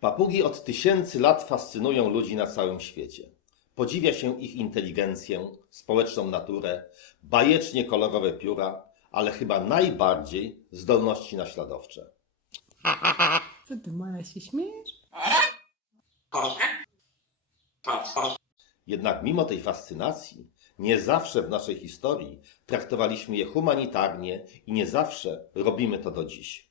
Papugi od tysięcy lat fascynują ludzi na całym świecie. Podziwia się ich inteligencję, społeczną naturę, bajecznie kolorowe pióra, ale chyba najbardziej zdolności naśladowcze. Co ty, Moja, się śmiejesz? Jednak mimo tej fascynacji, nie zawsze w naszej historii traktowaliśmy je humanitarnie i nie zawsze robimy to do dziś.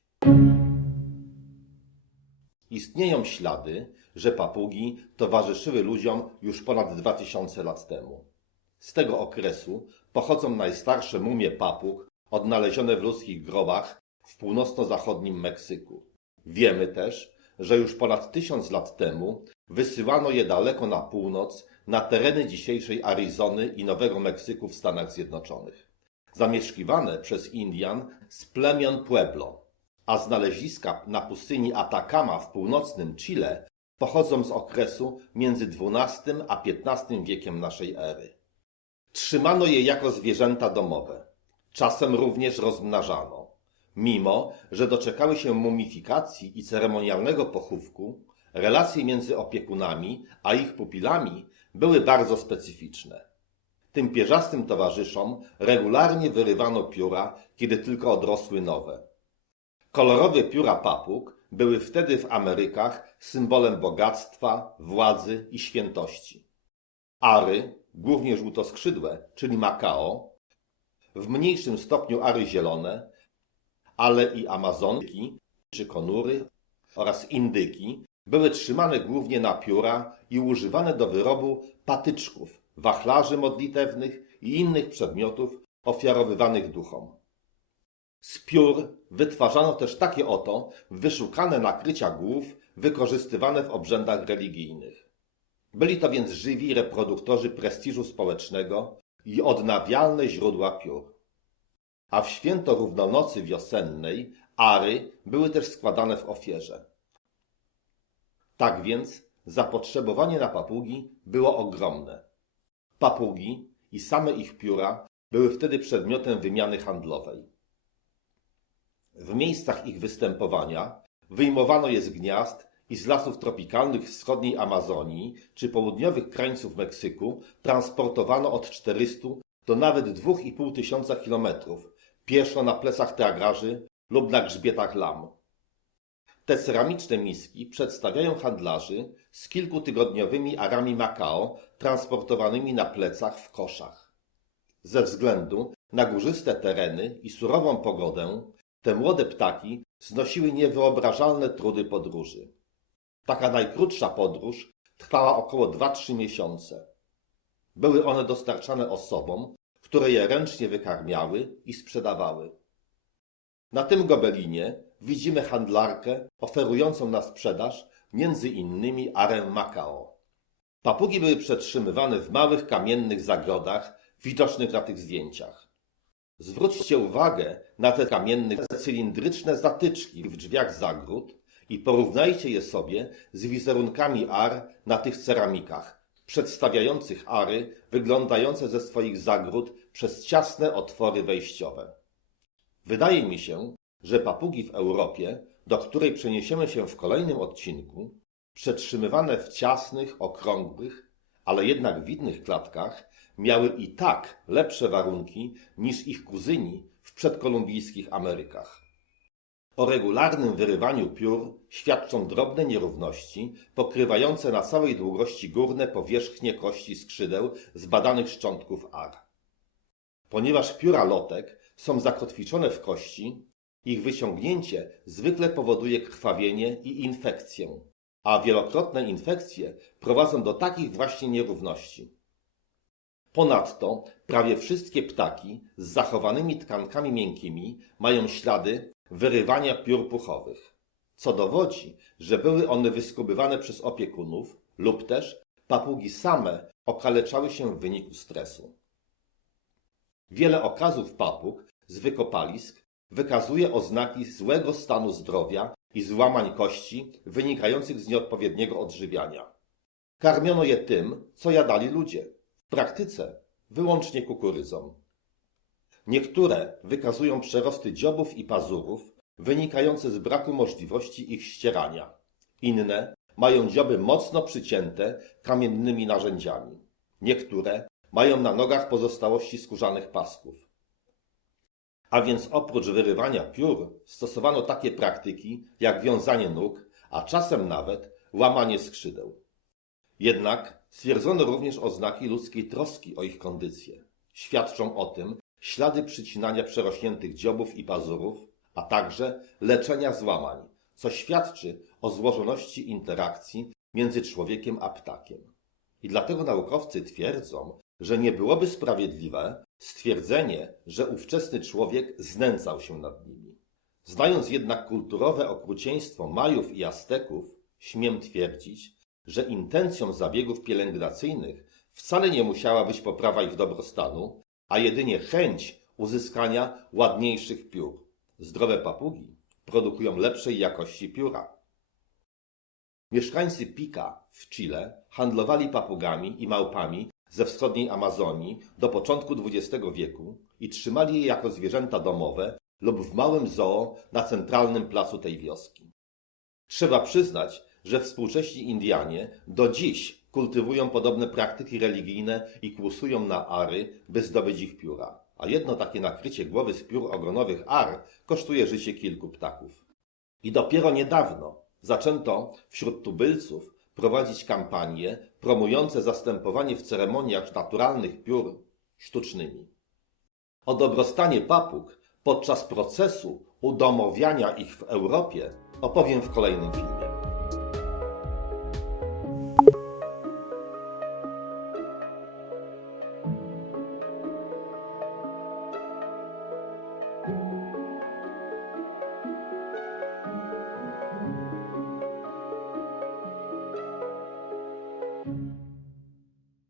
Istnieją ślady, że papugi towarzyszyły ludziom już ponad 2000 lat temu. Z tego okresu pochodzą najstarsze mumie papug odnalezione w ludzkich grobach w północno-zachodnim Meksyku. Wiemy też, że już ponad tysiąc lat temu wysyłano je daleko na północ, na tereny dzisiejszej Arizony i Nowego Meksyku w Stanach Zjednoczonych. Zamieszkiwane przez Indian z plemion Pueblo, a znaleziska na pustyni Atacama w północnym Chile pochodzą z okresu między XII a XV wiekiem naszej ery. Trzymano je jako zwierzęta domowe. Czasem również rozmnażano. Mimo, że doczekały się mumifikacji i ceremonialnego pochówku, relacje między opiekunami a ich pupilami były bardzo specyficzne. Tym pierzastym towarzyszom regularnie wyrywano pióra, kiedy tylko odrosły nowe. Kolorowe pióra papug były wtedy w Amerykach symbolem bogactwa, władzy i świętości. Ary, głównie żółtoskrzydłe, czyli Makao, w mniejszym stopniu ary zielone, ale i amazonki czy konury oraz indyki były trzymane głównie na pióra i używane do wyrobu patyczków, wachlarzy modlitewnych i innych przedmiotów ofiarowywanych duchom. Z piór wytwarzano też takie oto wyszukane nakrycia głów wykorzystywane w obrzędach religijnych. Byli to więc żywi reproduktorzy prestiżu społecznego i odnawialne źródła piór. A w święto równonocy wiosennej ary były też składane w ofierze. Tak więc zapotrzebowanie na papugi było ogromne. Papugi i same ich pióra były wtedy przedmiotem wymiany handlowej. W miejscach ich występowania wyjmowano je z gniazd i z lasów tropikalnych wschodniej Amazonii czy południowych krańców Meksyku transportowano od 400 do nawet 2,5 tysiąca kilometrów pieszo na plecach tragrarzy lub na grzbietach lam. Te ceramiczne miski przedstawiają handlarzy z kilkutygodniowymi arami Macao transportowanymi na plecach w koszach. Ze względu na górzyste tereny i surową pogodę, te młode ptaki znosiły niewyobrażalne trudy podróży. Taka najkrótsza podróż trwała około 2-3 miesiące. Były one dostarczane osobom, które je ręcznie wykarmiały i sprzedawały. Na tym gobelinie widzimy handlarkę oferującą na sprzedaż między innymi arę Macao. Papugi były przetrzymywane w małych kamiennych zagrodach widocznych na tych zdjęciach. Zwróćcie uwagę na te kamienne cylindryczne zatyczki w drzwiach zagród i porównajcie je sobie z wizerunkami ar na tych ceramikach, przedstawiających ary wyglądające ze swoich zagród przez ciasne otwory wejściowe. Wydaje mi się, że papugi w Europie, do której przeniesiemy się w kolejnym odcinku, przetrzymywane w ciasnych, okrągłych, ale jednak widnych klatkach, miały i tak lepsze warunki niż ich kuzyni w przedkolumbijskich Amerykach. O regularnym wyrywaniu piór świadczą drobne nierówności pokrywające na całej długości górne powierzchnie kości skrzydeł zbadanych szczątków ar. Ponieważ pióra lotek są zakotwiczone w kości, ich wyciągnięcie zwykle powoduje krwawienie i infekcję, a wielokrotne infekcje prowadzą do takich właśnie nierówności. Ponadto prawie wszystkie ptaki z zachowanymi tkankami miękkimi mają ślady wyrywania piór puchowych, co dowodzi, że były one wyskubywane przez opiekunów lub też papugi same okaleczały się w wyniku stresu. Wiele okazów papug z wykopalisk wykazuje oznaki złego stanu zdrowia i złamań kości wynikających z nieodpowiedniego odżywiania. Karmiono je tym, co jadali ludzie, w praktyce wyłącznie kukurydzą. Niektóre wykazują przerosty dziobów i pazurów wynikające z braku możliwości ich ścierania. Inne mają dzioby mocno przycięte kamiennymi narzędziami. Niektóre mają na nogach pozostałości skórzanych pasków. A więc oprócz wyrywania piór stosowano takie praktyki jak wiązanie nóg, a czasem nawet łamanie skrzydeł. Jednak stwierdzono również oznaki ludzkiej troski o ich kondycję. Świadczą o tym ślady przycinania przerośniętych dziobów i pazurów, a także leczenia złamań, co świadczy o złożoności interakcji między człowiekiem a ptakiem. I dlatego naukowcy twierdzą, że nie byłoby sprawiedliwe stwierdzenie, że ówczesny człowiek znęcał się nad nimi. Znając jednak kulturowe okrucieństwo Majów i Azteków, śmiem twierdzić, że intencją zabiegów pielęgnacyjnych wcale nie musiała być poprawa ich dobrostanu, a jedynie chęć uzyskania ładniejszych piór. Zdrowe papugi produkują lepszej jakości pióra. Mieszkańcy Pika w Chile handlowali papugami i małpami ze wschodniej Amazonii do początku XX wieku i trzymali je jako zwierzęta domowe lub w małym zoo na centralnym placu tej wioski. Trzeba przyznać, że współcześni Indianie do dziś kultywują podobne praktyki religijne i kłusują na ary, by zdobyć ich pióra. A jedno takie nakrycie głowy z piór ogonowych ar kosztuje życie kilku ptaków. I dopiero niedawno zaczęto wśród tubylców prowadzić kampanie promujące zastępowanie w ceremoniach naturalnych piór sztucznymi. O dobrostanie papug podczas procesu udomowiania ich w Europie opowiem w kolejnym filmie.